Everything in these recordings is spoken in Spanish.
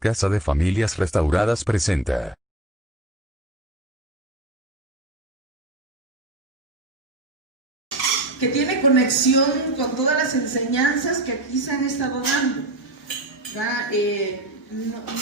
Casa de Familias Restauradas presenta. Que tiene conexión con todas las enseñanzas que aquí se han estado dando.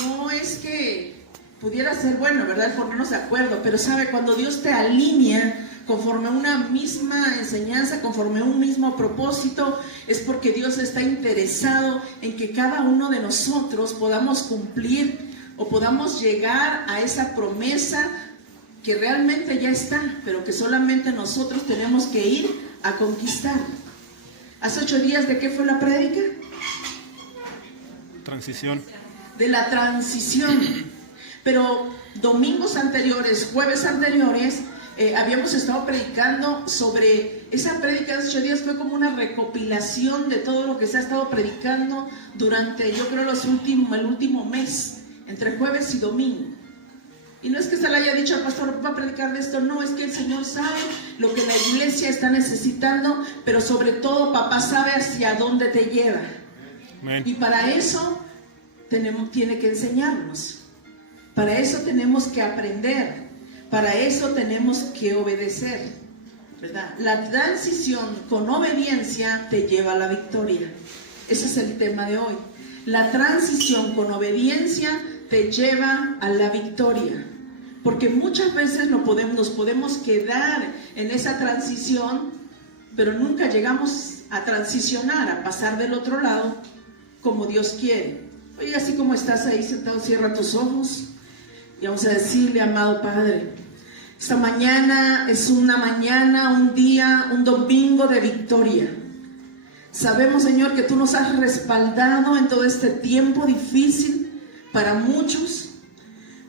No es que pudiera ser bueno, ¿verdad?, el ponernos de acuerdo, pero sabe, cuando Dios te alinea conforme a una misma enseñanza, conforme a un mismo propósito, es porque Dios está interesado en que cada uno de nosotros podamos cumplir o podamos llegar a esa promesa que realmente ya está, pero que solamente nosotros tenemos que ir a conquistar. Hace 8 días, ¿de qué fue la prédica? Transición. De la transición. Pero domingos anteriores, jueves anteriores, habíamos estado predicando sobre esa prédica de 8 días. Fue como una recopilación de todo lo que se ha estado predicando durante, yo creo, el último mes, entre jueves y domingo. Y no es que se le haya dicho al pastor, va a predicar de esto, no, es que el Señor sabe lo que la iglesia está necesitando, pero sobre todo papá sabe hacia dónde te lleva. Amén. Y para eso tiene que enseñarnos, para eso tenemos que aprender, para eso tenemos que obedecer, ¿verdad? La transición con obediencia te lleva a la victoria. Ese es el tema de hoy. La transición con obediencia te lleva a la victoria, porque muchas veces nos podemos quedar en esa transición, pero nunca llegamos a transicionar, a pasar del otro lado como Dios quiere. Oye, así como estás ahí sentado, cierra tus ojos y vamos a decirle: amado Padre, esta mañana es una mañana, un día, un domingo de victoria. Sabemos, Señor, que tú nos has respaldado en todo este tiempo difícil para muchos,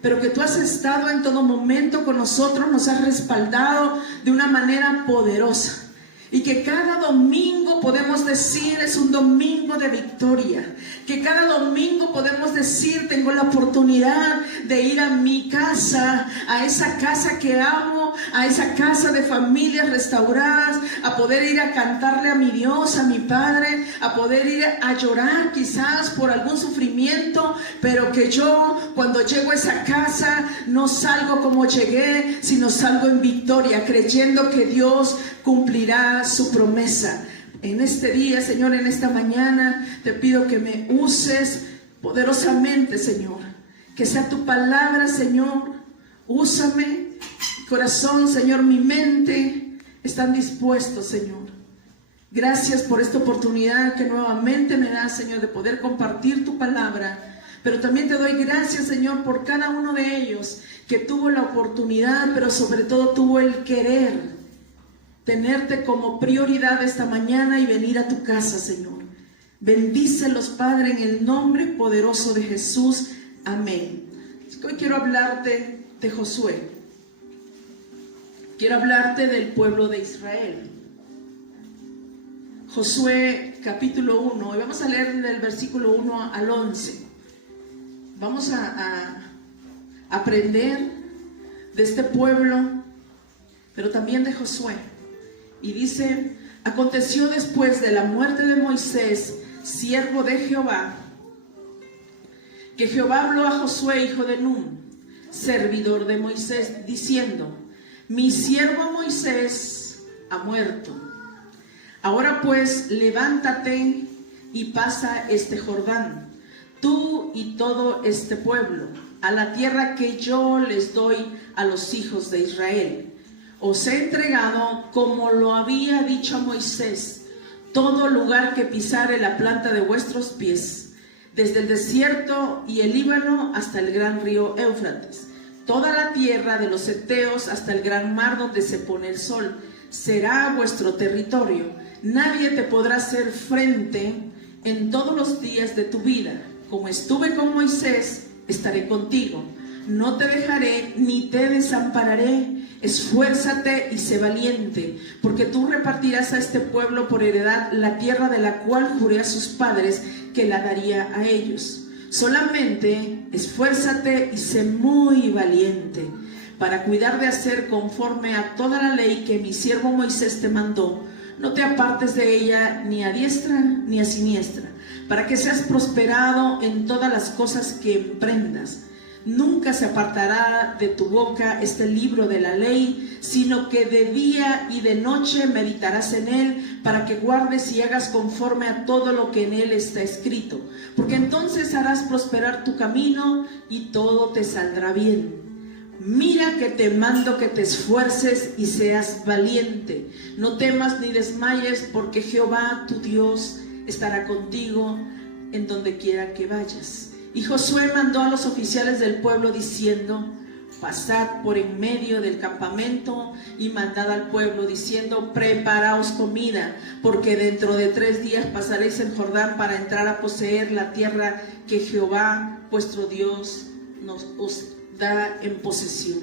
pero que tú has estado en todo momento con nosotros, nos has respaldado de una manera poderosa. Y que cada domingo podemos decir es un domingo de victoria. Que cada domingo podemos decir: tengo la oportunidad de ir a mi casa, a esa casa que amo, a esa casa de familias restauradas, a poder ir a cantarle a mi Dios, a mi Padre, a poder ir a llorar quizás por algún sufrimiento, pero que yo cuando llego a esa casa no salgo como llegué, sino salgo en victoria, creyendo que Dios cumplirá su promesa. En este día, Señor, en esta mañana, te pido que me uses poderosamente, Señor. Que sea tu palabra, Señor. Úsame. Mi corazón, Señor, mi mente están dispuestos, Señor. Gracias por esta oportunidad que nuevamente me das, Señor, de poder compartir tu palabra. Pero también te doy gracias, Señor, por cada uno de ellos que tuvo la oportunidad, pero sobre todo tuvo el querer tenerte como prioridad esta mañana y venir a tu casa, Señor. Bendícelos, Padre, en el nombre poderoso de Jesús. Amén. Hoy quiero hablarte de Josué. Quiero hablarte del pueblo de Israel. Josué capítulo 1. Y vamos a leer del versículo 1 al 11. Vamos a aprender de este pueblo, pero también de Josué. Y dice: aconteció después de la muerte de Moisés, siervo de Jehová, que Jehová habló a Josué, hijo de Nun, servidor de Moisés, diciendo: mi siervo Moisés ha muerto. Ahora pues, levántate y pasa este Jordán, tú y todo este pueblo, a la tierra que yo les doy a los hijos de Israel. Os he entregado, como lo había dicho a Moisés, todo lugar que pisare la planta de vuestros pies, desde el desierto y el Líbano hasta el gran río Éufrates, toda la tierra de los heteos hasta el gran mar donde se pone el sol, será vuestro territorio. Nadie te podrá hacer frente en todos los días de tu vida. Como estuve con Moisés, estaré contigo. No te dejaré ni te desampararé. Esfuérzate y sé valiente, porque tú repartirás a este pueblo por heredad la tierra de la cual juré a sus padres que la daría a ellos. Solamente esfuérzate y sé muy valiente, para cuidar de hacer conforme a toda la ley que mi siervo Moisés te mandó, no te apartes de ella ni a diestra ni a siniestra, para que seas prosperado en todas las cosas que emprendas. Nunca se apartará de tu boca este libro de la ley, sino que de día y de noche meditarás en él, para que guardes y hagas conforme a todo lo que en él está escrito. Porque entonces harás prosperar tu camino y todo te saldrá bien. Mira que te mando que te esfuerces y seas valiente. No temas ni desmayes, porque Jehová tu Dios estará contigo en donde quiera que vayas. Y Josué mandó a los oficiales del pueblo diciendo: pasad por en medio del campamento y mandad al pueblo diciendo: preparaos comida, porque dentro de 3 días pasaréis el Jordán para entrar a poseer la tierra que Jehová vuestro Dios os da en posesión.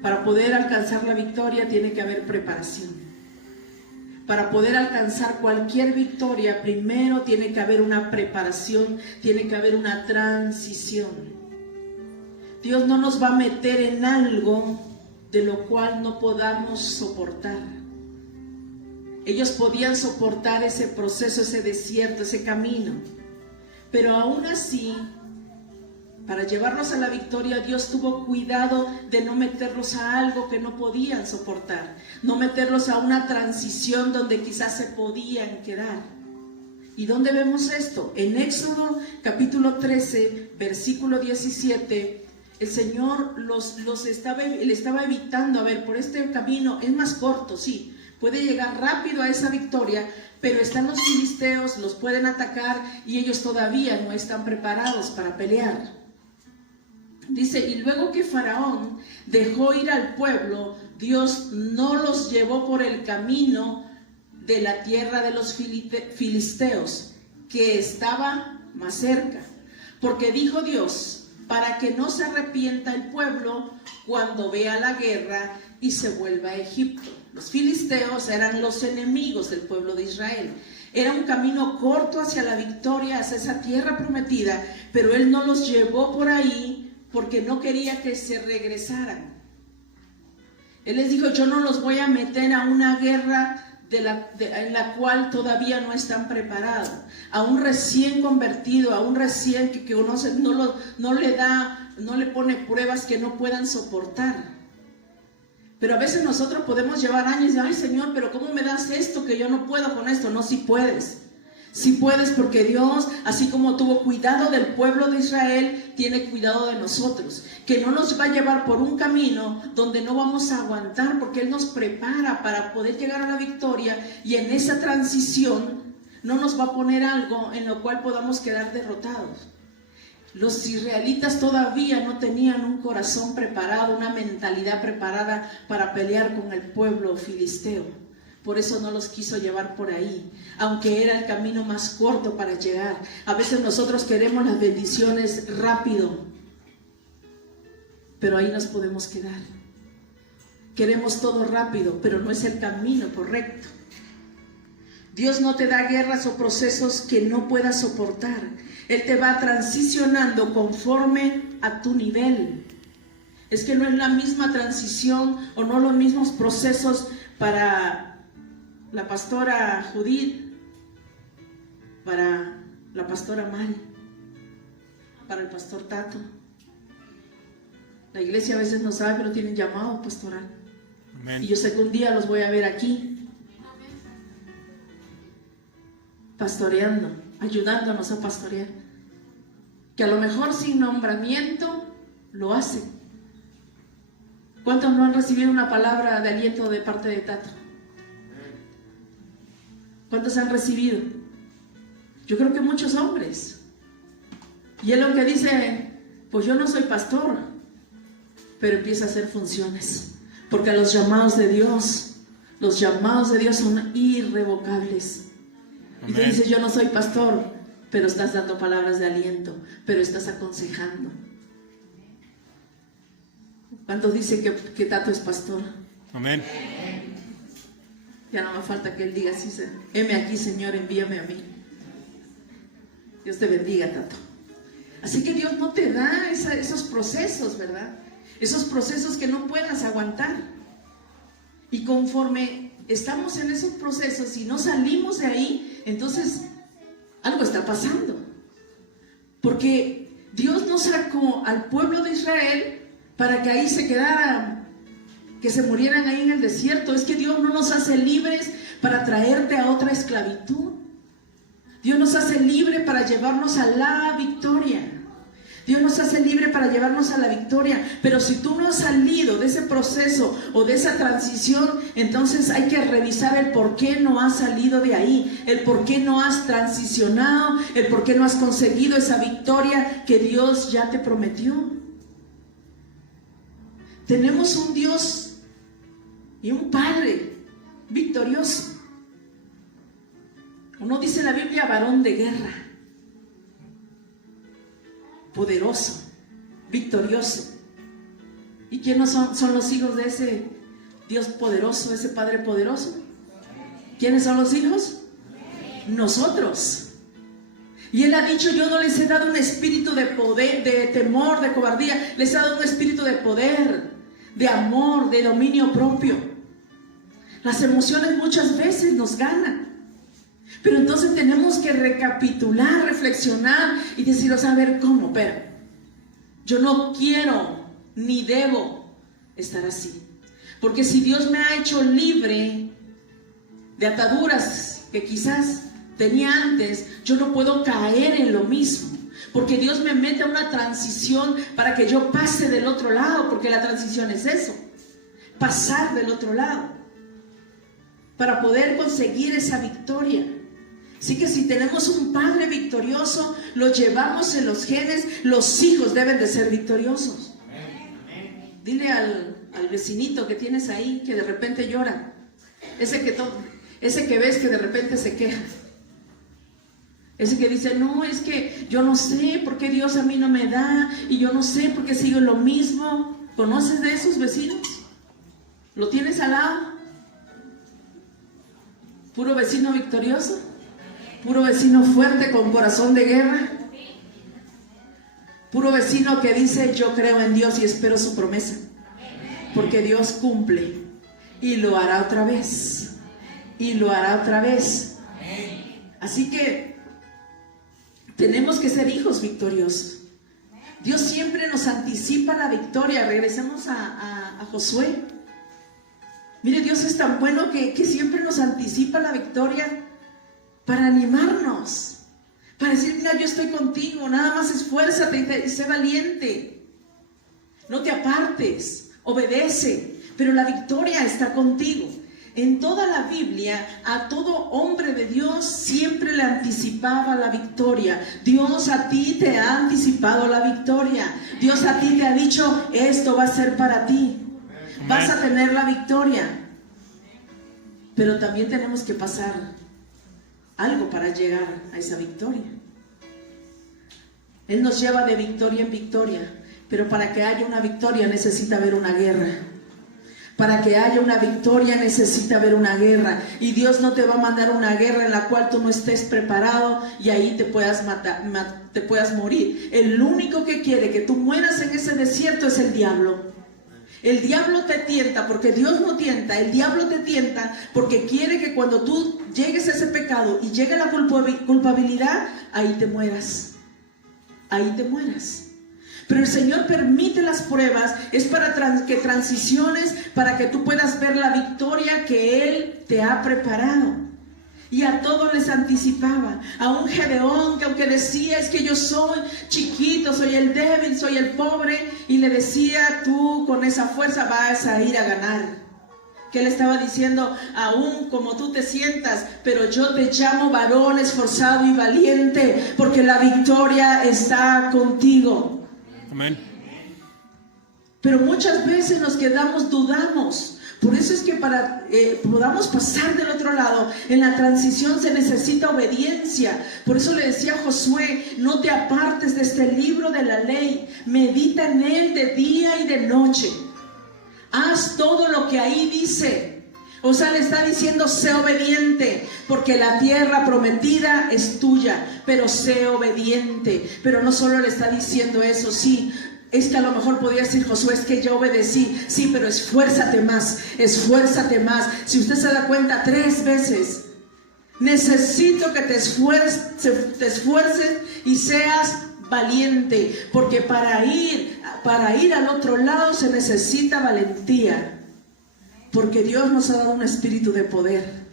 Para poder alcanzar la victoria tiene que haber preparación. Para poder alcanzar cualquier victoria, primero tiene que haber una preparación, tiene que haber una transición. Dios no nos va a meter en algo de lo cual no podamos soportar. Ellos podían soportar ese proceso, ese desierto, ese camino, pero aún así, para llevarlos a la victoria, Dios tuvo cuidado de no meterlos a algo que no podían soportar, no meterlos a una transición donde quizás se podían quedar. ¿Y dónde vemos esto? En Éxodo capítulo 13, versículo 17, el Señor le estaba evitando. A ver, por este camino es más corto, sí, puede llegar rápido a esa victoria, pero están los filisteos, los pueden atacar y ellos todavía no están preparados para pelear. Dice: y luego que Faraón dejó ir al pueblo, Dios no los llevó por el camino de la tierra de los filisteos, que estaba más cerca, porque dijo Dios: para que no se arrepienta el pueblo cuando vea la guerra y se vuelva a Egipto. Los filisteos eran los enemigos del pueblo de Israel. Era un camino corto hacia la victoria, hacia esa tierra prometida, pero Él no los llevó por ahí porque no quería que se regresaran. Él les dijo: yo no los voy a meter a una guerra en la cual todavía no están preparados, a un recién convertido, a un recién que conoce, no le pone pruebas que no puedan soportar. Pero a veces nosotros podemos llevar años y: ay Señor, pero ¿cómo me das esto que yo no puedo con esto? No, sí puedes. Sí puedes, porque Dios, así como tuvo cuidado del pueblo de Israel, tiene cuidado de nosotros, que no nos va a llevar por un camino donde no vamos a aguantar, porque Él nos prepara para poder llegar a la victoria, y en esa transición no nos va a poner algo en lo cual podamos quedar derrotados. Los israelitas todavía no tenían un corazón preparado, una mentalidad preparada para pelear con el pueblo filisteo. Por eso no los quiso llevar por ahí, aunque era el camino más corto para llegar. A veces nosotros queremos las bendiciones rápido, pero ahí nos podemos quedar. Queremos todo rápido, pero no es el camino correcto. Dios no te da guerras o procesos que no puedas soportar. Él te va transicionando conforme a tu nivel. Es que no es la misma transición o no los mismos procesos para la pastora Judith, para la pastora Mari, para el pastor Tato. La iglesia a veces no sabe, pero tienen llamado pastoral. Amén. Y yo sé que un día los voy a ver aquí, pastoreando, ayudándonos a pastorear, que a lo mejor sin nombramiento lo hacen. ¿Cuántos no han recibido una palabra de aliento de parte de Tato? ¿Cuántos han recibido? Yo creo que muchos hombres. Y él lo que dice: pues yo no soy pastor, pero empieza a hacer funciones, porque los llamados de Dios son irrevocables. Amén. Y te dice: yo no soy pastor, pero estás dando palabras de aliento, pero estás aconsejando. ¿Cuántos dicen que Tato es pastor? Amén. Ya no me falta que él diga: sí, heme aquí, Señor, envíame a mí. Dios te bendiga, Tato. Así que Dios no te da esos procesos, ¿verdad? Esos procesos que no puedas aguantar. Y conforme estamos en esos procesos y no salimos de ahí, entonces algo está pasando. Porque Dios no sacó al pueblo de Israel para que ahí se quedaran, que se murieran ahí en el desierto. Es que Dios no nos hace libres para traerte a otra esclavitud. Dios nos hace libre para llevarnos a la victoria. Dios nos hace libre para llevarnos a la victoria. Pero si tú no has salido de ese proceso o de esa transición, entonces hay que revisar el por qué no has salido de ahí, el por qué no has transicionado, el por qué no has conseguido esa victoria que Dios ya te prometió. Tenemos un Dios y un Padre victorioso. Uno dice en la Biblia varón de guerra, poderoso, victorioso. ¿Y quiénes son los hijos de ese Dios poderoso, ese Padre poderoso? ¿Quiénes son los hijos? Nosotros. Y Él ha dicho: yo no les he dado un espíritu de poder, de temor, de cobardía. Les he dado un espíritu de poder, de amor, de dominio propio. Las emociones muchas veces nos ganan. Pero entonces tenemos que recapitular, reflexionar y decir: a ver, ¿cómo? Pero yo no quiero ni debo estar así. Porque si Dios me ha hecho libre de ataduras que quizás tenía antes, yo no puedo caer en lo mismo. Porque Dios me mete a una transición para que yo pase del otro lado. Porque la transición es eso, pasar del otro lado, para poder conseguir esa victoria. Así que si tenemos un Padre victorioso, lo llevamos en los genes. Los hijos deben de ser victoriosos. Dile al vecinito que tienes ahí, que de repente llora, ese que ves que de repente se queja, ese que dice: no, es que yo no sé por qué Dios a mí no me da, y yo no sé por qué sigo lo mismo. ¿Conoces de esos vecinos? ¿Lo tienes al lado? ¿Puro vecino victorioso? ¿Puro vecino fuerte con corazón de guerra? ¿Puro vecino que dice: yo creo en Dios y espero su promesa? Porque Dios cumple y lo hará otra vez, y lo hará otra vez. Así que tenemos que ser hijos victoriosos. Dios siempre nos anticipa la victoria. Regresemos a Josué. Mire, Dios es tan bueno que siempre nos anticipa la victoria para animarnos, para decir: mira, yo estoy contigo, nada más esfuérzate y sé valiente, no te apartes, obedece, pero la victoria está contigo. En toda la Biblia, a todo hombre de Dios siempre le anticipaba la victoria. Dios a ti te ha anticipado la victoria. Dios a ti te ha dicho: esto va a ser para ti, vas a tener la victoria. Pero también tenemos que pasar algo para llegar a esa victoria. Él nos lleva de victoria en victoria, pero para que haya una victoria necesita haber una guerra. Para que haya una victoria necesita haber una guerra. Y Dios no te va a mandar una guerra en la cual tú no estés preparado y ahí te puedas te puedas morir. El único que quiere que tú mueras en ese desierto es el diablo. El diablo te tienta, porque Dios no tienta. El diablo te tienta porque quiere que cuando tú llegues a ese pecado y llegue la culpabilidad, ahí te mueras. Ahí te mueras. Pero el Señor permite las pruebas, es para que transiciones, para que tú puedas ver la victoria que Él te ha preparado. Y a todos les anticipaba. A un Gedeón que aunque decía: es que yo soy chiquito, soy el débil, soy el pobre, y le decía: tú con esa fuerza vas a ir a ganar. Que él estaba diciendo: aún como tú te sientas, pero yo te llamo varón esforzado y valiente, porque la victoria está contigo. Amén. Pero muchas veces nos quedamos, dudamos. Por eso es que para podamos pasar del otro lado, en la transición se necesita obediencia. Por eso le decía a Josué: no te apartes de este libro de la ley, medita en él de día y de noche. Haz todo lo que ahí dice. O sea, le está diciendo: sé obediente, porque la tierra prometida es tuya, pero sé obediente. Pero no solo le está diciendo eso, sí, Es que a lo mejor podría decir Josué, es que ya obedecí. Sí, pero esfuérzate más, esfuérzate más. Si usted se da cuenta, 3 veces. Necesito que te esfuerces y seas valiente, porque para ir al otro lado se necesita valentía, porque Dios nos ha dado un espíritu de poder.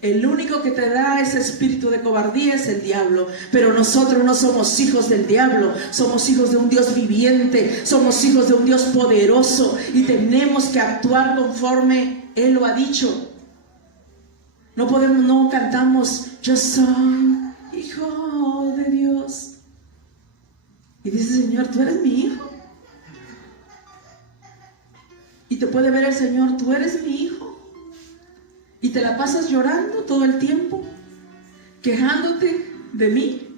El único que te da ese espíritu de cobardía es el diablo, pero nosotros no somos hijos del diablo, somos hijos de un Dios viviente, somos hijos de un Dios poderoso y tenemos que actuar conforme Él lo ha dicho. No cantamos, yo soy hijo de Dios. Y dice, Señor, tú eres mi hijo. Y te puede ver el Señor, tú eres mi hijo. Y te la pasas llorando todo el tiempo, quejándote de mí.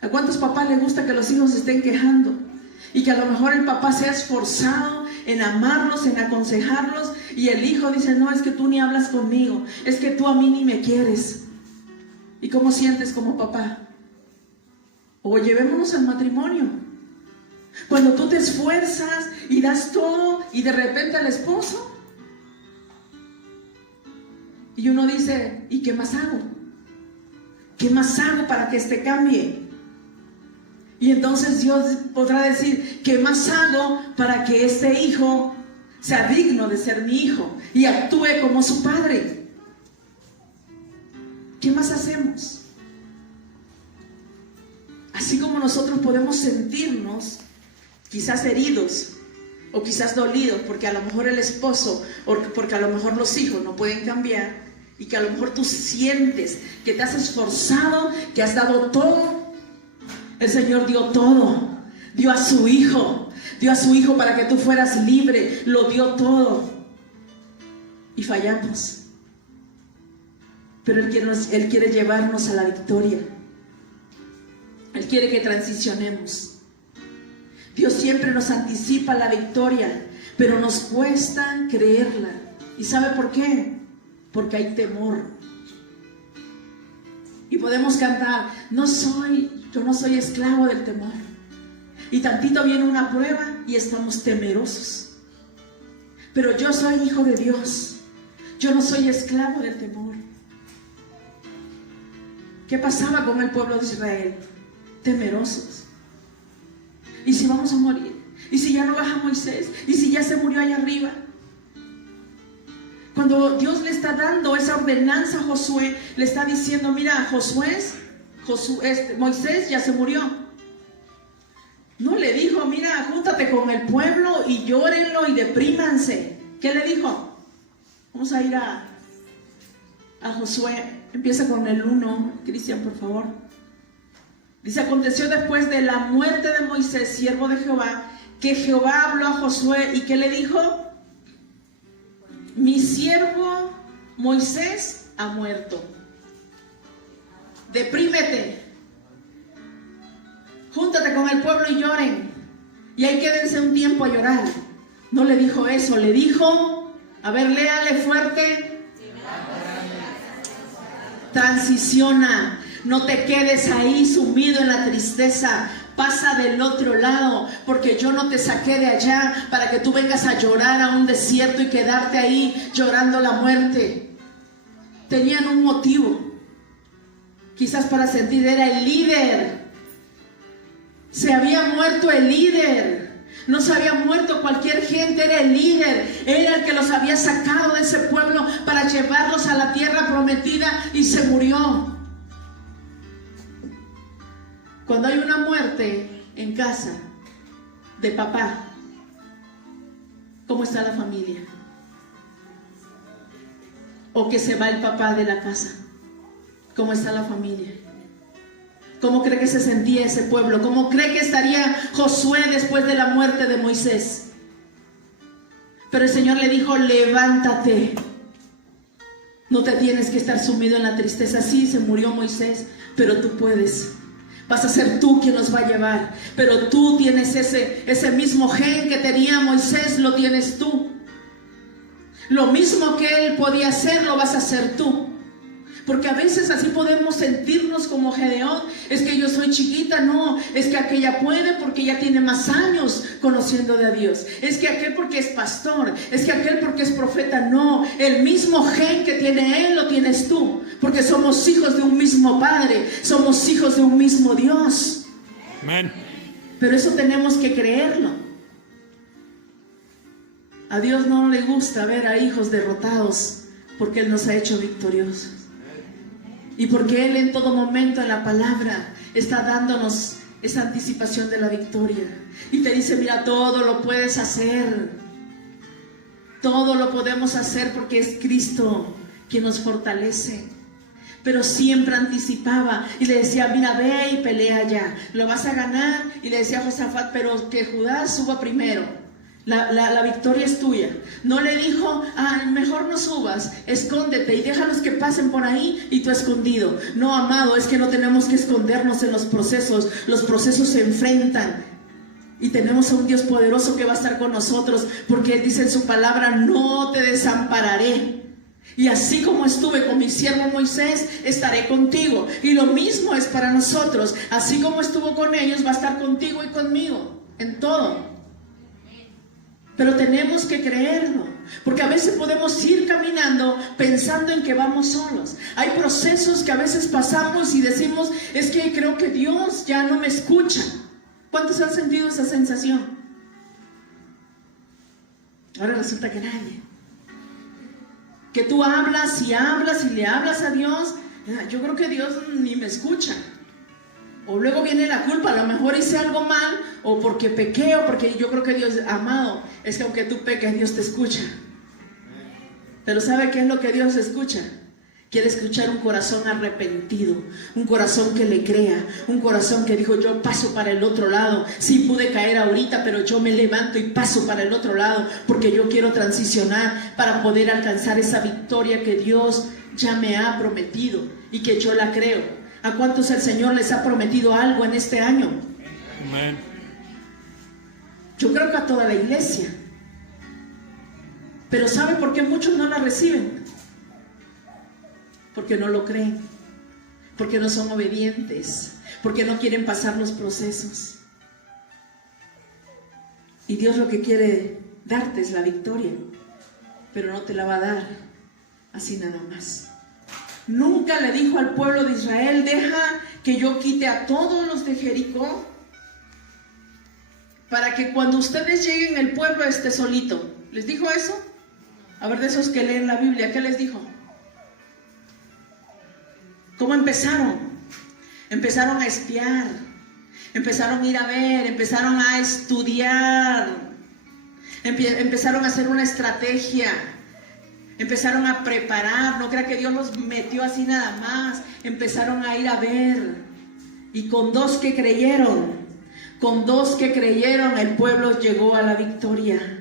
¿A cuántos papás les gusta que los hijos se estén quejando? Y que a lo mejor el papá se ha esforzado en amarlos, en aconsejarlos, y el hijo dice, no, es que tú ni hablas conmigo, es que tú a mí ni me quieres. ¿Y cómo sientes como papá? O llevémonos al matrimonio. Cuando tú te esfuerzas y das todo, y de repente al esposo, y uno dice, ¿y qué más hago? ¿Qué más hago para que este cambie? Y entonces Dios podrá decir, ¿qué más hago para que este hijo sea digno de ser mi hijo y actúe como su padre? ¿Qué más hacemos? Así como nosotros podemos sentirnos quizás heridos o quizás dolidos porque a lo mejor el esposo o porque a lo mejor los hijos no pueden cambiar, y que a lo mejor tú sientes que te has esforzado, que has dado todo. El Señor dio todo, dio a su hijo para que tú fueras libre, lo dio todo. Y fallamos. Pero Él quiere llevarnos a la victoria. Él quiere que transicionemos. Dios siempre nos anticipa la victoria, pero nos cuesta creerla. ¿Y sabe por qué? Porque hay temor. Y podemos cantar, yo no soy esclavo del temor. Y tantito viene una prueba y estamos temerosos. Pero yo soy hijo de Dios. Yo no soy esclavo del temor. ¿Qué pasaba con el pueblo de Israel? Temerosos. ¿Y si vamos a morir? ¿Y si ya no baja Moisés? ¿Y si ya se murió allá arriba? Cuando Dios le está dando esa ordenanza a Josué, le está diciendo, mira, Moisés ya se murió. No le dijo, mira, júntate con el pueblo y llórenlo y deprímanse. ¿Qué le dijo? Vamos a ir a Josué. Empieza con el 1, Cristian, por favor. Dice, aconteció después de la muerte de Moisés, siervo de Jehová, que Jehová habló a Josué y ¿qué le dijo? Mi siervo Moisés ha muerto. Deprímete. Júntate con el pueblo y lloren. Y ahí quédense un tiempo a llorar. No le dijo eso, le dijo, a ver, léale fuerte. Transiciona. No te quedes ahí sumido en la tristeza. Pasa del otro lado, porque yo no te saqué de allá para que tú vengas a llorar a un desierto y quedarte ahí llorando la muerte. Tenían un motivo, quizás para sentir, era el líder. Se había muerto el líder. No se había muerto cualquier gente, era el líder. Era el que los había sacado de ese pueblo para llevarlos a la tierra prometida y se murió. Cuando hay una muerte en casa de papá, ¿cómo está la familia? O que se va el papá de la casa, ¿cómo está la familia? ¿Cómo cree que se sentía ese pueblo? ¿Cómo cree que estaría Josué después de la muerte de Moisés? Pero el Señor le dijo, levántate. No te tienes que estar sumido en la tristeza. Sí, se murió Moisés, pero tú puedes. Vas a ser tú quien nos va a llevar. Pero tú tienes ese mismo gen que tenía Moisés, lo tienes tú. Lo mismo que él podía hacer, lo vas a hacer tú. Porque a veces así podemos sentirnos como Gedeón. Es que yo soy chiquita, no. Es que aquella puede porque ella tiene más años conociendo de Dios. Es que aquel porque es pastor. Es que aquel porque es profeta, no. El mismo gen que tiene él lo tienes tú. Porque somos hijos de un mismo Padre. Somos hijos de un mismo Dios. Amén. Pero eso tenemos que creerlo. A Dios no le gusta ver a hijos derrotados, porque Él nos ha hecho victoriosos. Y porque Él en todo momento en la palabra está dándonos esa anticipación de la victoria. Y te dice, mira, todo lo puedes hacer. Todo lo podemos hacer porque es Cristo quien nos fortalece. Pero siempre anticipaba y le decía, mira, ve y pelea ya, lo vas a ganar. Y le decía a Josafat, pero que Judá suba primero. La victoria es tuya. No le dijo, mejor no subas, escóndete y déjalos que pasen por ahí y tú escondido. No, amado, es que no tenemos que escondernos en los procesos. Los procesos se enfrentan. Y tenemos a un Dios poderoso que va a estar con nosotros, porque dice en su palabra, no te desampararé. Y así como estuve con mi siervo Moisés, estaré contigo. Y lo mismo es para nosotros. Así como estuvo con ellos, va a estar contigo y conmigo en todo. Pero tenemos que creerlo, porque a veces podemos ir caminando pensando en que vamos solos. Hay procesos que a veces pasamos y decimos, es que creo que Dios ya no me escucha. ¿Cuántos han sentido esa sensación? Ahora resulta que nadie. Que tú hablas y le hablas a Dios, yo creo que Dios ni me escucha. O luego viene la culpa, a lo mejor hice algo mal, o porque pequé, o porque yo creo que Dios, amado, es que aunque tú peques, Dios te escucha. Pero ¿sabe qué es lo que Dios escucha? Quiere escuchar un corazón arrepentido, un corazón que le crea, un corazón que dijo, yo paso para el otro lado. Sí pude caer ahorita, pero yo me levanto y paso para el otro lado, porque yo quiero transicionar para poder alcanzar esa victoria que Dios ya me ha prometido y que yo la creo. ¿A cuántos el Señor les ha prometido algo en este año? Amén. Yo creo que a toda la iglesia. Pero ¿sabe por qué muchos no la reciben? Porque no lo creen, porque no son obedientes, porque no quieren pasar los procesos. Y Dios lo que quiere darte es la victoria, pero no te la va a dar así nada más. Nunca le dijo al pueblo de Israel, deja que yo quite a todos los de Jericó, para que cuando ustedes lleguen el pueblo esté solito. ¿Les dijo eso? A ver, de esos que leen la Biblia, ¿qué les dijo? ¿Cómo empezaron? Empezaron a espiar, empezaron a ir a ver, empezaron a estudiar, empezaron a hacer una estrategia, empezaron a preparar. No crea que Dios los metió así nada más, empezaron a ir a ver. Y con dos que creyeron, el pueblo llegó a la victoria.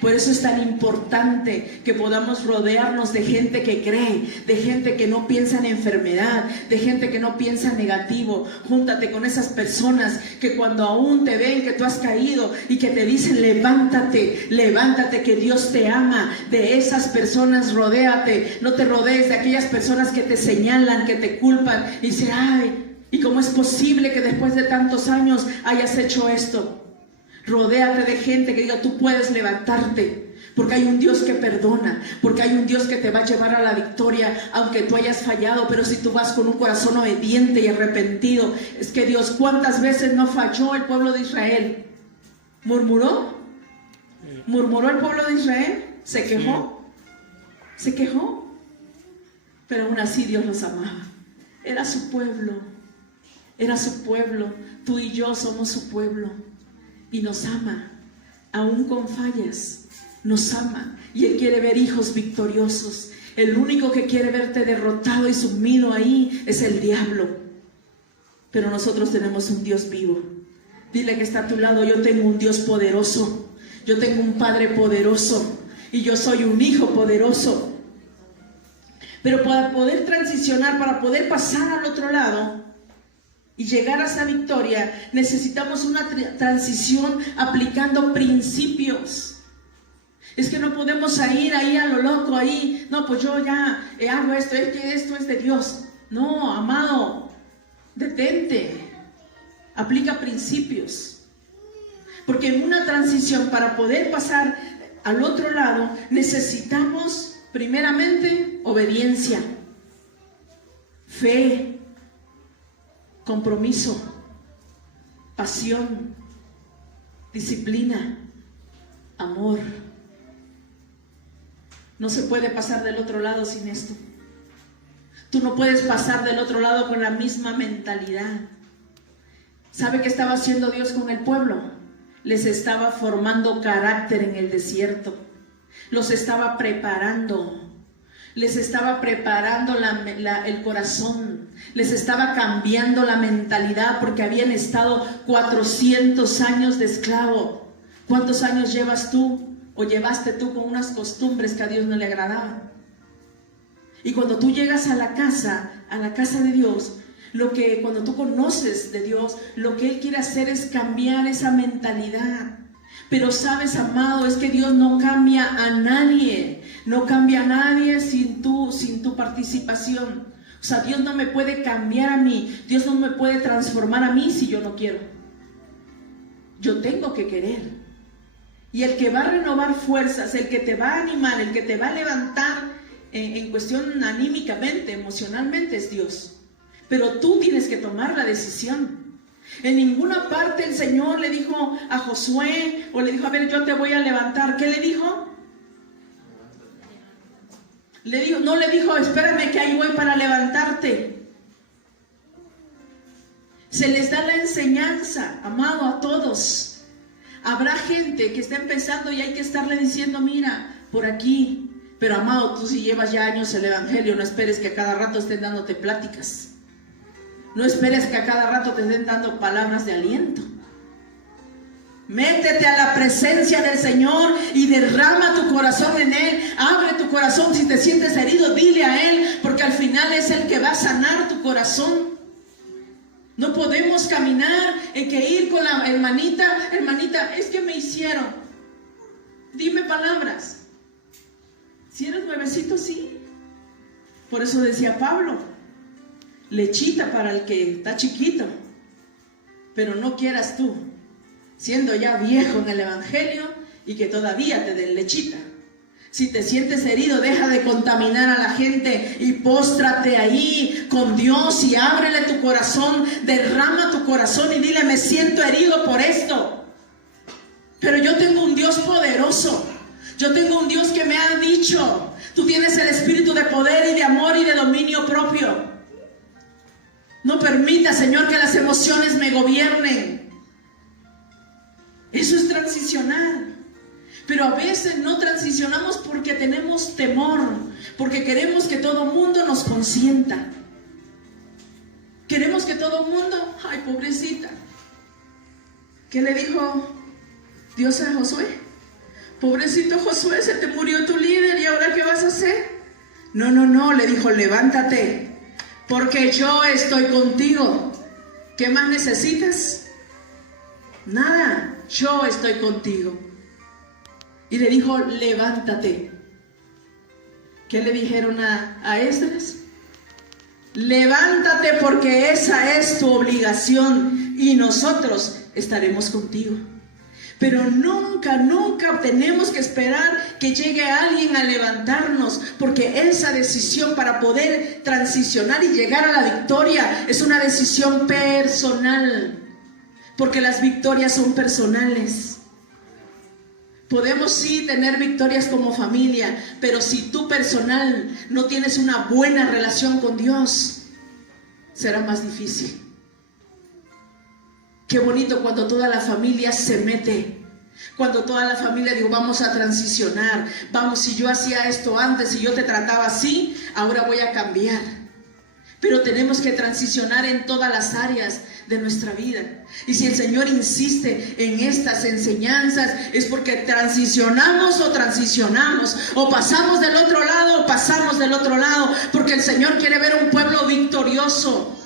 Por eso es tan importante que podamos rodearnos de gente que cree, de gente que no piensa en enfermedad, de gente que no piensa en negativo. Júntate con esas personas que cuando aún te ven que tú has caído y que te dicen levántate, levántate, que Dios te ama. De esas personas rodéate. No te rodees de aquellas personas que te señalan, que te culpan y dicen, ay, ¿y cómo es posible que después de tantos años hayas hecho esto? Rodéate de gente que diga, tú puedes levantarte, porque hay un Dios que perdona, porque hay un Dios que te va a llevar a la victoria, aunque tú hayas fallado. Pero si tú vas con un corazón obediente y arrepentido, es que Dios, ¿cuántas veces no falló el pueblo de Israel? ¿Murmuró? ¿Murmuró el pueblo de Israel? ¿Se quejó? ¿Se quejó? Pero aún así Dios los amaba. Era su pueblo, era su pueblo. Tú y yo somos su pueblo. Y nos ama, aún con fallas, nos ama. Y Él quiere ver hijos victoriosos. El único que quiere verte derrotado y sumido ahí es el diablo. Pero nosotros tenemos un Dios vivo. Dile que está a tu lado, yo tengo un Dios poderoso. Yo tengo un Padre poderoso. Y yo soy un hijo poderoso. Pero para poder transicionar, para poder pasar al otro lado y llegar a esa victoria, necesitamos una transición aplicando principios. Es que no podemos ir ahí a lo loco, ahí. No, pues yo ya hago esto, es que esto es de Dios. No, amado, detente. Aplica principios. Porque en una transición, para poder pasar al otro lado, necesitamos primeramente obediencia, fe, compromiso, pasión, disciplina, amor. No se puede pasar del otro lado sin esto. Tú no puedes pasar del otro lado con la misma mentalidad. ¿Sabe qué estaba haciendo Dios con el pueblo? Les estaba formando carácter en el desierto. Los estaba preparando. Les estaba preparando el corazón. Les estaba cambiando la mentalidad porque habían estado 400 años de esclavo. ¿Cuántos años llevas tú o llevaste tú con unas costumbres que a Dios no le agradaban? Y cuando tú llegas a la casa de Dios, cuando tú conoces de Dios, lo que Él quiere hacer es cambiar esa mentalidad. Pero sabes, amado, es que Dios no cambia a nadie. No cambia a nadie sin tu participación. O sea, Dios no me puede cambiar a mí. Dios no me puede transformar a mí si yo no quiero. Yo tengo que querer. Y el que va a renovar fuerzas, el que te va a animar, el que te va a levantar en cuestión anímicamente, emocionalmente, es Dios. Pero tú tienes que tomar la decisión. En ninguna parte el Señor le dijo a Josué, o le dijo, a ver, yo te voy a levantar. ¿Qué le dijo? No le dijo, espérame que ahí voy para levantarte. Se les da la enseñanza, amado, a todos. Habrá gente que está empezando y hay que estarle diciendo, mira, por aquí. Pero amado, tú si llevas ya años el evangelio, no esperes que a cada rato estén dándote pláticas. No esperes que a cada rato te estén dando palabras de aliento. Métete a la presencia del Señor y derrama tu corazón en Él. Abre tu corazón. Si te sientes herido, dile a Él, porque al final es el que va a sanar tu corazón. No podemos caminar en que ir con la hermanita, es que me hicieron. Dime palabras. Si eres nuevecito, sí. Por eso decía Pablo, lechita para el que está chiquito, pero no quieras tú, siendo ya viejo en el evangelio y que todavía te den lechita. Si te sientes herido, deja de contaminar a la gente y póstrate ahí con Dios y ábrele tu corazón, derrama tu corazón y dile, me siento herido por esto, pero yo tengo un Dios poderoso. Yo tengo un Dios que me ha dicho, tú tienes el espíritu de poder y de amor y de dominio propio. No permita, Señor, que las emociones me gobiernen. Eso es transicionar. Pero a veces no transicionamos porque tenemos temor, porque queremos que todo mundo nos consienta. Queremos que todo mundo, ay, pobrecita. ¿Qué le dijo Dios a Josué? Pobrecito Josué, se te murió tu líder, ¿y ahora qué vas a hacer? No, le dijo, levántate, porque yo estoy contigo. ¿Qué más necesitas? Nada, yo estoy contigo. Y le dijo, levántate. ¿Qué le dijeron a Esdras? Levántate porque esa es tu obligación y nosotros estaremos contigo. Pero nunca tenemos que esperar que llegue alguien a levantarnos, porque esa decisión para poder transicionar y llegar a la victoria es una decisión personal, porque las victorias son personales. Podemos sí tener victorias como familia, pero si tú personal no tienes una buena relación con Dios, será más difícil. Qué bonito cuando toda la familia se mete. Cuando toda la familia digo, vamos a transicionar. Vamos, si yo hacía esto antes y yo te trataba así, ahora voy a cambiar. Pero tenemos que transicionar en todas las áreas de nuestra vida. Y si el Señor insiste en estas enseñanzas, es porque transicionamos o transicionamos. O pasamos del otro lado o pasamos del otro lado. Porque el Señor quiere ver un pueblo victorioso.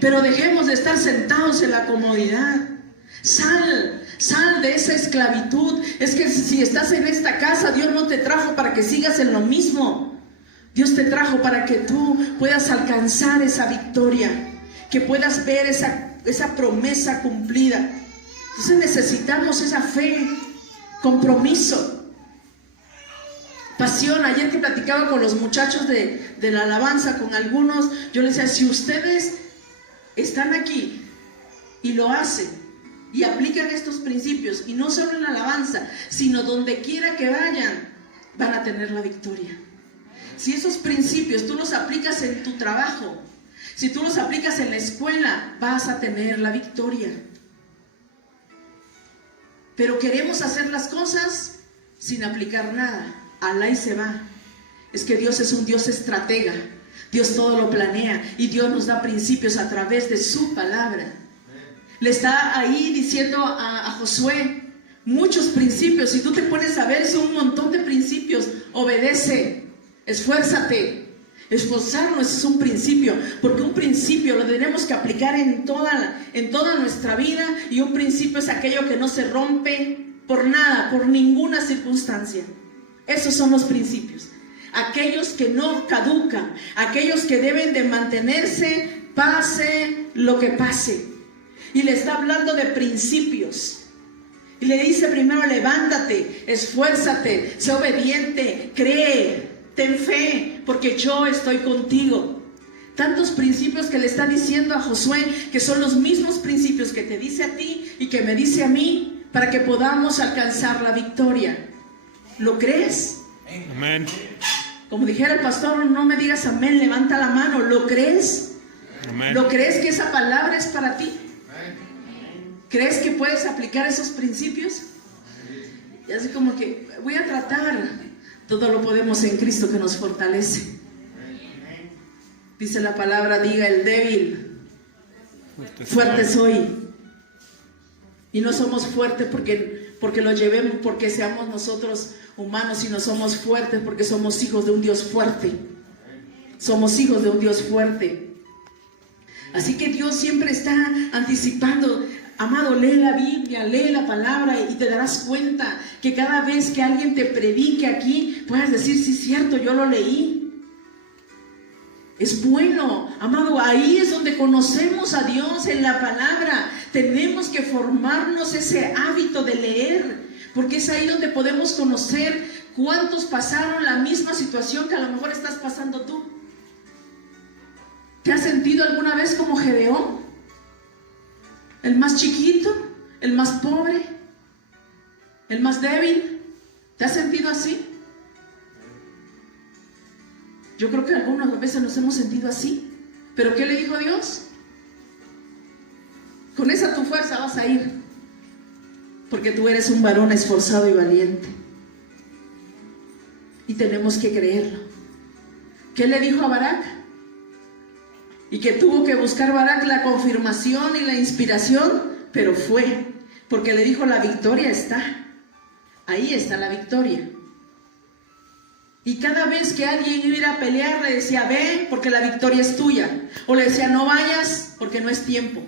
Pero dejemos de estar sentados en la comodidad. Sal Sal de esa esclavitud. Es que si estás en esta casa, Dios no te trajo para que sigas en lo mismo. Dios te trajo para que tú puedas alcanzar esa victoria, que puedas ver esa promesa cumplida. Entonces necesitamos esa fe, compromiso, pasión. Ayer que platicaba con los muchachos de la alabanza, con algunos, yo les decía, si ustedes están aquí y lo hacen y aplican estos principios, y no solo en la alabanza, sino donde quiera que vayan, van a tener la victoria. Si esos principios tú los aplicas en tu trabajo, si tú los aplicas en la escuela, vas a tener la victoria. Pero queremos hacer las cosas sin aplicar nada. Alá y se va. Es que Dios es un Dios estratega. Dios todo lo planea y Dios nos da principios a través de su palabra. Le está ahí diciendo a Josué muchos principios. Si tú te pones a ver, son un montón de principios. Obedece. Esfuérzate. Esforzarnos es un principio, porque un principio lo tenemos que aplicar en toda nuestra vida, y un principio es aquello que no se rompe por nada, por ninguna circunstancia. Esos son los principios, aquellos que no caducan, aquellos que deben de mantenerse pase lo que pase. Y le está hablando de principios. Y le dice primero, levántate, esfuérzate, sé obediente, cree, ten fe, porque yo estoy contigo. Tantos principios que le está diciendo a Josué, que son los mismos principios que te dice a ti y que me dice a mí, para que podamos alcanzar la victoria. ¿Lo crees? Amén. Como dijera el pastor, no me digas amén, levanta la mano. ¿Lo crees? Amén. ¿Lo crees que esa palabra es para ti? ¿Crees que puedes aplicar esos principios? Y así como que voy a tratar. Todo lo podemos en Cristo que nos fortalece. Dice la palabra, diga el débil, fuerte soy. Y no somos fuertes porque lo llevemos, porque seamos nosotros humanos, sino somos fuertes porque somos hijos de un Dios fuerte. Somos hijos de un Dios fuerte. Así que Dios siempre está anticipando. Amado, lee la Biblia, lee la palabra, y te darás cuenta que cada vez que alguien te predique aquí, puedas decir, sí, es cierto, yo lo leí. Es bueno, amado, ahí es donde conocemos a Dios, en la palabra. Tenemos que formarnos ese hábito de leer, porque es ahí donde podemos conocer cuántos pasaron la misma situación que a lo mejor estás pasando tú. ¿Te has sentido alguna vez como Gedeón? El más chiquito, el más pobre, el más débil. ¿Te has sentido así? Yo creo que algunas veces nos hemos sentido así. ¿Pero qué le dijo Dios? Con esa tu fuerza vas a ir, porque tú eres un varón esforzado y valiente. Y tenemos que creerlo. ¿Qué le dijo a Barak? Y que tuvo que buscar Barak la confirmación y la inspiración, pero fue, porque le dijo, la victoria está, ahí está la victoria. Y cada vez que alguien iba a pelear, le decía, ven, porque la victoria es tuya. O le decía, no vayas, porque no es tiempo.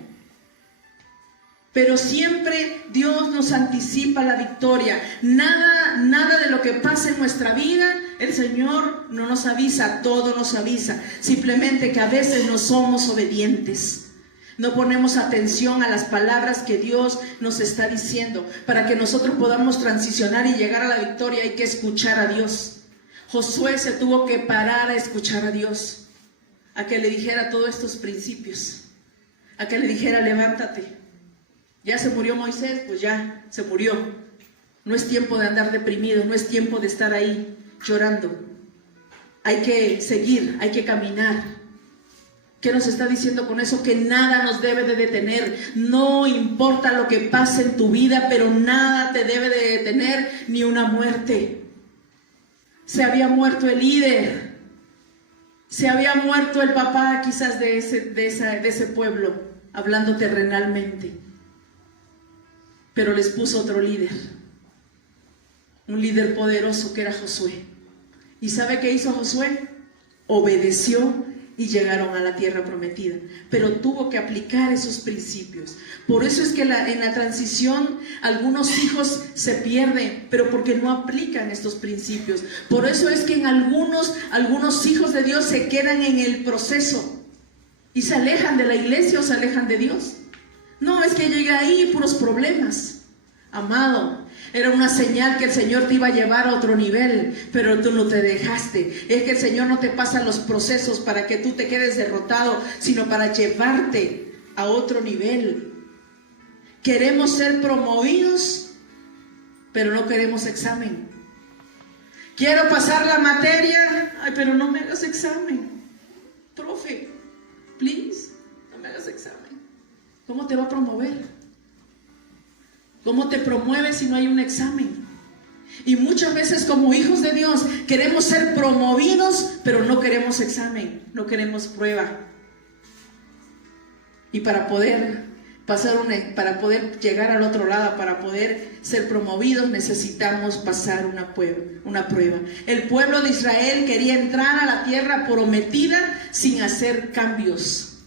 Pero siempre Dios nos anticipa la victoria. Nada de lo que pasa en nuestra vida, el Señor no nos avisa, todo nos avisa. Simplemente que a veces no somos obedientes. No ponemos atención a las palabras que Dios nos está diciendo. Para que nosotros podamos transicionar y llegar a la victoria, hay que escuchar a Dios. Josué se tuvo que parar a escuchar a Dios, a que le dijera todos estos principios, a que le dijera, levántate. Ya se murió Moisés, pues ya se murió. No es tiempo de andar deprimido, no es tiempo de estar ahí llorando. Hay que seguir, hay que caminar. ¿Qué nos está diciendo con eso? Que nada nos debe de detener. No importa lo que pase en tu vida, pero nada te debe de detener, ni una muerte. Se había muerto el líder, se había muerto el papá quizás de ese pueblo, hablando terrenalmente. Pero les puso otro líder, un líder poderoso que era Josué. ¿Y sabe qué hizo Josué? Obedeció y llegaron a la tierra prometida, pero tuvo que aplicar esos principios. Por eso es que en la transición algunos hijos se pierden, pero porque no aplican estos principios. Por eso es que en algunos hijos de Dios se quedan en el proceso y se alejan de la iglesia o se alejan de Dios. No, es que llega ahí puros problemas. Amado, era una señal que el Señor te iba a llevar a otro nivel, pero tú no te dejaste. Es que el Señor no te pasa los procesos para que tú te quedes derrotado, sino para llevarte a otro nivel. Queremos ser promovidos, pero no queremos examen. Quiero pasar la materia, ay, pero no me hagas examen. Profe, please, no me hagas examen. ¿Cómo te va a promover? ¿Cómo te promueves si no hay un examen? Y muchas veces como hijos de Dios queremos ser promovidos, pero no queremos examen, no queremos prueba. Y para poder llegar al otro lado, para poder ser promovidos, necesitamos pasar una prueba. El pueblo de Israel quería entrar a la tierra prometida sin hacer cambios.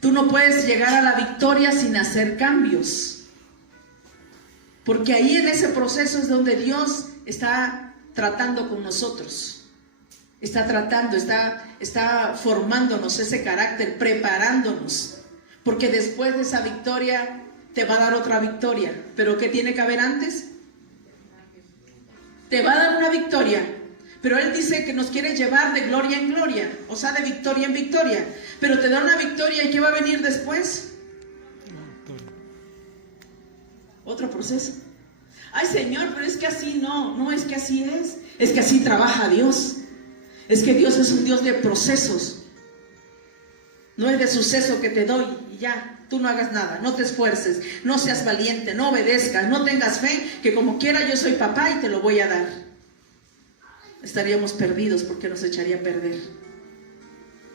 Tú no puedes llegar a la victoria sin hacer cambios. Porque ahí en ese proceso es donde Dios está tratando con nosotros. Está formándonos ese carácter, preparándonos. Porque después de esa victoria te va a dar otra victoria. ¿Pero qué tiene que haber antes? Te va a dar una victoria. Pero Él dice que nos quiere llevar de gloria en gloria. O sea, de victoria en victoria. Pero te da una victoria, ¿y qué va a venir después? Otro proceso. Ay, Señor, pero es que así no es que así es que así trabaja Dios. Es que Dios es un Dios de procesos. No es de suceso que te doy y ya, tú no hagas nada, no te esfuerces, no seas valiente, no obedezcas, no tengas fe, que como quiera yo soy papá y te lo voy a dar. Estaríamos perdidos porque nos echaría a perder.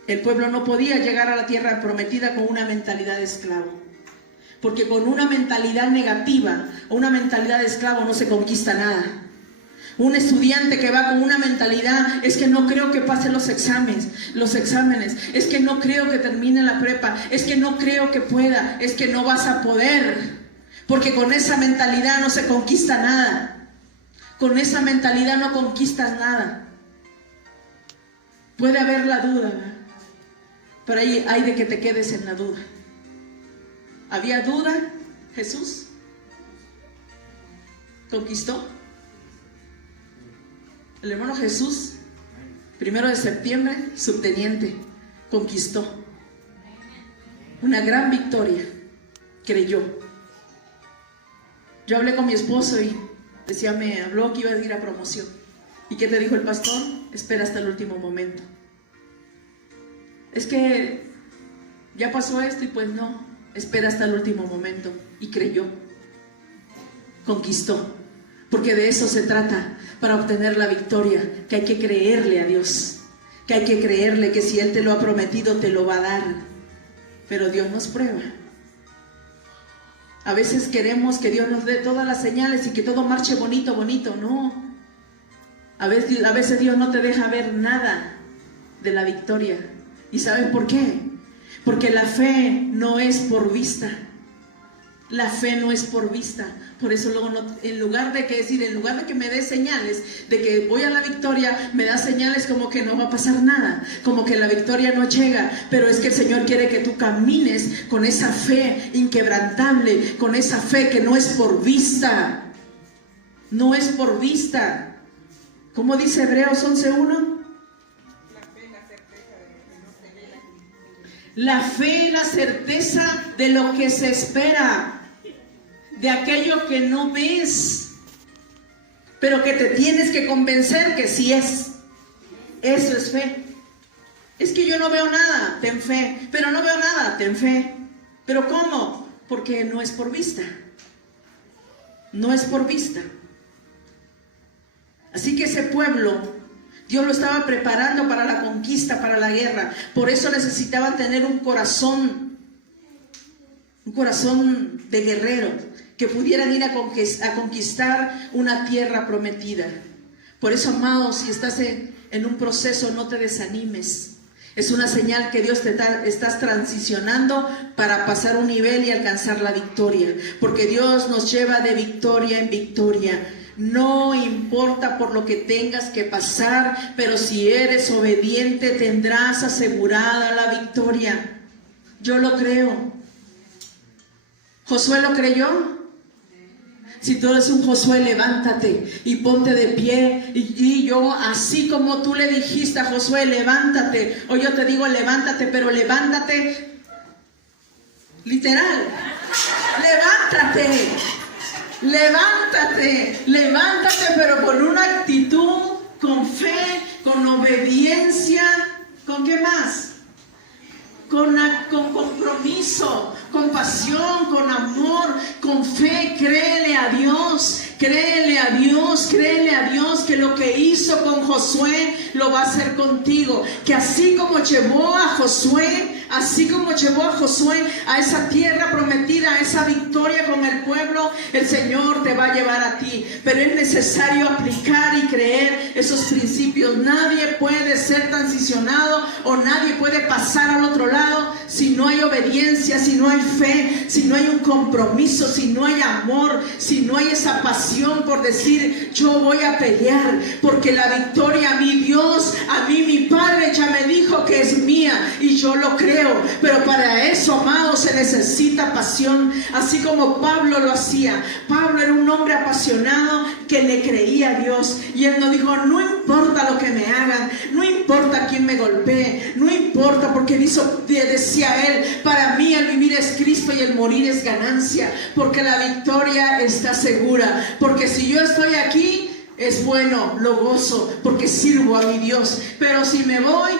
El pueblo no podía llegar a la tierra prometida con una mentalidad de esclavo. Porque con una mentalidad negativa o una mentalidad de esclavo no se conquista nada. Un estudiante que va con una mentalidad, es que no creo que pase los exámenes, es que no creo que termine la prepa, es que no creo que pueda, es que no vas a poder. Porque con esa mentalidad no se conquista nada. Con esa mentalidad no conquistas nada. Puede haber la duda, ¿verdad? Pero ahí hay de que te quedes en la duda. ¿Había duda? ¿Jesús conquistó? El hermano Jesús, 1 de septiembre, subteniente, conquistó. Una gran victoria, creyó. Yo hablé con mi esposo y me habló que iba a ir a promoción. ¿Y qué te dijo el pastor? Espera hasta el último momento. Es que ya pasó esto y pues no. Espera hasta el último momento. Y creyó. Conquistó. Porque de eso se trata para obtener la victoria. Que hay que creerle a Dios. Que hay que creerle que si Él te lo ha prometido, te lo va a dar. Pero Dios nos prueba. A veces queremos que Dios nos dé todas las señales y que todo marche bonito, bonito. No. A veces Dios no te deja ver nada de la victoria. ¿Y saben por qué? Porque la fe no es por vista. La fe no es por vista. Por eso luego en lugar de que me dé señales de que voy a la victoria, me da señales como que no va a pasar nada, como que la victoria no llega. Pero es que el Señor quiere que tú camines con esa fe inquebrantable, con esa fe que no es por vista. No es por vista. ¿Cómo dice Hebreos 11:1? La fe es la certeza de lo que se espera, de aquello que no ves, pero que te tienes que convencer que sí es. Eso es fe. Es que yo no veo nada, ten fe. Pero no veo nada, ten fe. ¿Pero cómo? Porque no es por vista. No es por vista. Así que ese pueblo, Dios lo estaba preparando para la conquista, para la guerra. Por eso necesitaban tener un corazón de guerrero, que pudieran ir a conquistar una tierra prometida. Por eso, amados, si estás en un proceso, no te desanimes. Es una señal que Dios estás transicionando para pasar un nivel y alcanzar la victoria. Porque Dios nos lleva de victoria en victoria. No importa por lo que tengas que pasar, pero si eres obediente tendrás asegurada la victoria. Yo lo creo. ¿Josué lo creyó? Si tú eres un Josué, levántate y ponte de pie. Y yo, así como tú le dijiste a Josué, levántate. O yo te digo, levántate, pero levántate literal. Levántate. Levántate. Levántate, pero con una actitud, con fe, con obediencia. ¿Con qué más? Con compromiso, con pasión, con amor, con fe. Créele a Dios, créele a Dios, créele a Dios que lo que hizo con Josué lo va a hacer contigo. Que así como llevó a Josué a esa tierra prometida, a esa victoria con el pueblo, el Señor te va a llevar a ti. Pero es necesario aplicar y creer esos principios. Nadie puede ser transicionado o nadie puede pasar al otro lado si no hay obediencia, si no hay fe, si no hay un compromiso, si no hay amor, si no hay esa pasión por decir, yo voy a pelear, porque la victoria a mi Dios, a mí mi Padre ya me dijo que es mía y yo lo creo. Pero para eso, amados, se necesita pasión, así como Pablo lo hacía. Pablo era un hombre apasionado que le creía a Dios, y él no dijo, no importa lo que me hagan, no importa quién me golpee, no importa, porque decía él, para mí el vivir es Cristo y el morir es ganancia, porque la victoria está segura, porque si yo estoy aquí es bueno, lo gozo, porque sirvo a mi Dios, pero si me voy,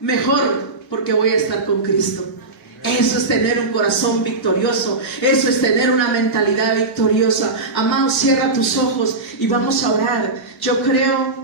mejor, porque voy a estar con Cristo. Eso es tener un corazón victorioso. Eso es tener una mentalidad victoriosa. Amado, cierra tus ojos y vamos a orar. Yo creo